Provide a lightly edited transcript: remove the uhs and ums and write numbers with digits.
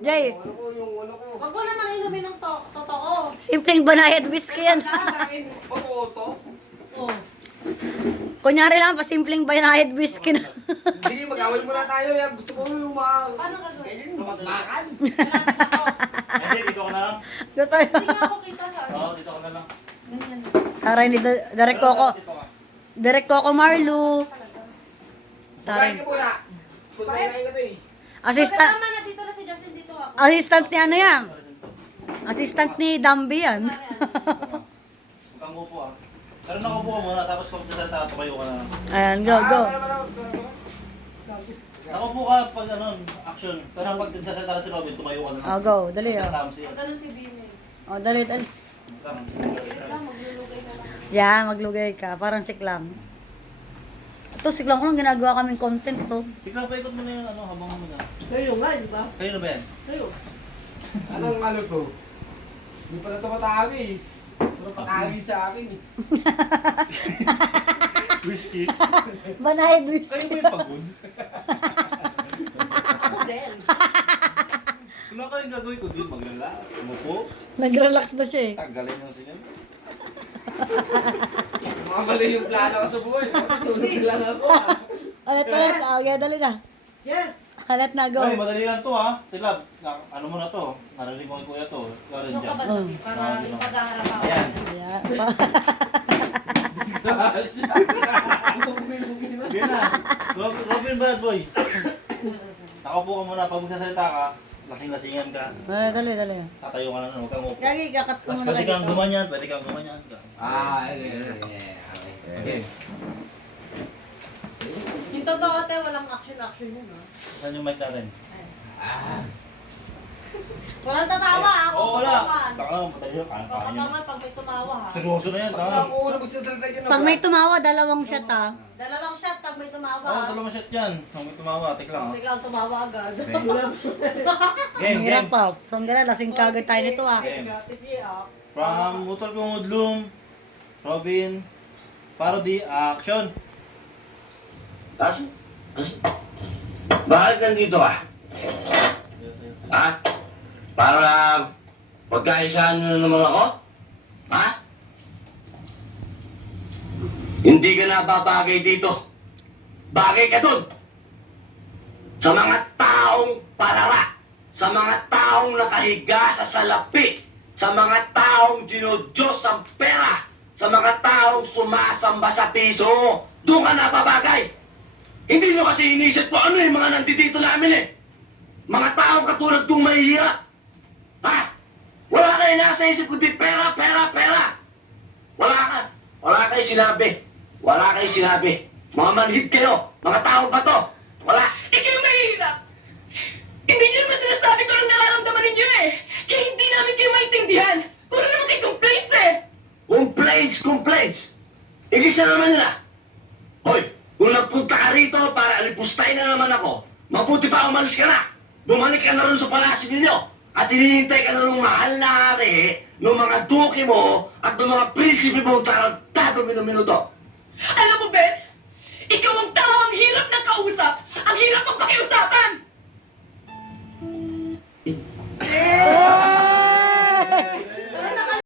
Jay, Ano ko yung ano ko? Huwag mo naman inumin ng totoo. simpleng banayad whiskey yan. Sa akin, oto-oto. Oh. Kunyari lang pa, simpleng banayad whiskey na. Sige, mag-awal muna tayo. Yan. Gusto ko yung mga... Paano gagawin? Ganyan, magbakan. Hindi, dito ko na lang. Gusto Hindi nga ako kita sa ano. Oo, dito ko na lang. Ganyan. Taray ni Derek Coco. Dito ka. Derek Coco Marlu. Pagkain Taray. ka muna. Pagkain ka to eh. Assistant, Pagkatama na dito na si Justin dito ako. assistant ni ano yan? Assistant ni Dambi yan. Huwag kang upo ah. Pero nakupo ka muna, tapos kung nasalita, tumayo ka na. Ayan, go, go. Nakupo ka pag ano, action. Pero pag nasalita na si Robin, tumayo ka na. Oh, go, dali oh. Tamsi. Pag ganun si Bini. Oh, dali, dali. Wait lang, maglulugay na lang. Yan, maglugay ka. Parang siklang. Ito, siklang ko lang ginagawa kaming content to. Bigla pa ikot mo na yung ano, habang mo na. Kayo nga, di ba? Kayo na ba yan? Kayo. Anong ano to? Hindi pala tumatami eh. Pero patali sa akin eh. Whiskey? Banayad whiskey. Kayo ba yung pagod? Ako din. Wala kayong gagawin ko din, maglala, umupo, Nag-relax na siya eh. tanggalin yung sinya. Mga mali yung plano ko sa buhay. Tulog lang ako ah. Alat, alat. Okay, dali na. Yan. Halat na, go. Ay, madali lang to ha. Tilab, ano mo na to? Narinig ko kay kuya to. Karin Doon ka ba dyan. nabi? Para yung paghaharap ako. Ayan. Ayan. Yan na. Robin bad boy. Nakaupo ka muna. Pag magsasalita ka, lasing-lasingan ka. Dali, dali. Tatayo ka na nun, huwag kang upo. Gagi, kakat ko Tapos muna pwede kayo kang dito. gumanyan, pwede kang gumanyan ka. Okay. Yung totoo ate, walang action yun. No? Saan yung mic natin? Walang tatawa. Ako Oo, wala. tatawan. Taka lang, madali yun. Kaya kaya Pagkatawa yun. pag may tumawa ha. Seryoso na yan, Pag taka. ako una magsasalita dyan Pag may tumawa, dalawang shot ah. Dalawang shot pag may tumawa. Oo, dalawang shot yan. Huwag may tumawa, tik lang ha. Biglang tumawa agad. Game, Ang hirap game. pa. From gala, lasing kagad tayo nito ah. From Utol Kungudlum, Robin, Parody, action! Bakit nandito ka? Ha? Para pagkaisahan nyo na naman ako? Ha? Hindi ka na babagay dito. Bagay ka dun. Sa mga taong palara. Sa mga taong nakahiga sa salapi. Sa mga taong dinodiyos ang pera. Sa mga taong sumasamba sa piso. Doon ka na babagay. Hindi nyo kasi inisip ko ano yung mga nandito namin eh. Mga taong katulad kong mahihirap. Ha? Wala kayo nasa isip kundi pera, pera, pera. Wala ka. Wala kayo sinabi. Wala kayo sinabi. Mga manhid kayo. Mga taong bato. Wala. Ikaw mahirap. Hindi niyo naman sinasabi ko ang nararamdaman ninyo eh. Kaya hindi namin kayo maintindihan. Puro naman kayo complaints eh. Complaints, complaints. Igisa naman nila. Hoy, kung nagpunta ka rito para alipustay na naman ako, mabuti pa umalis ka na. Bumalik ka na rin sa palasyo ninyo. At hinihintay ka na ng mahal na ari, ng mga duki mo, at ng mga prinsipe mong tarantado minuto. Alam mo, Ben? Ikaw ang tao ang hirap ng kausap. Ang hirap ang pakiusapan.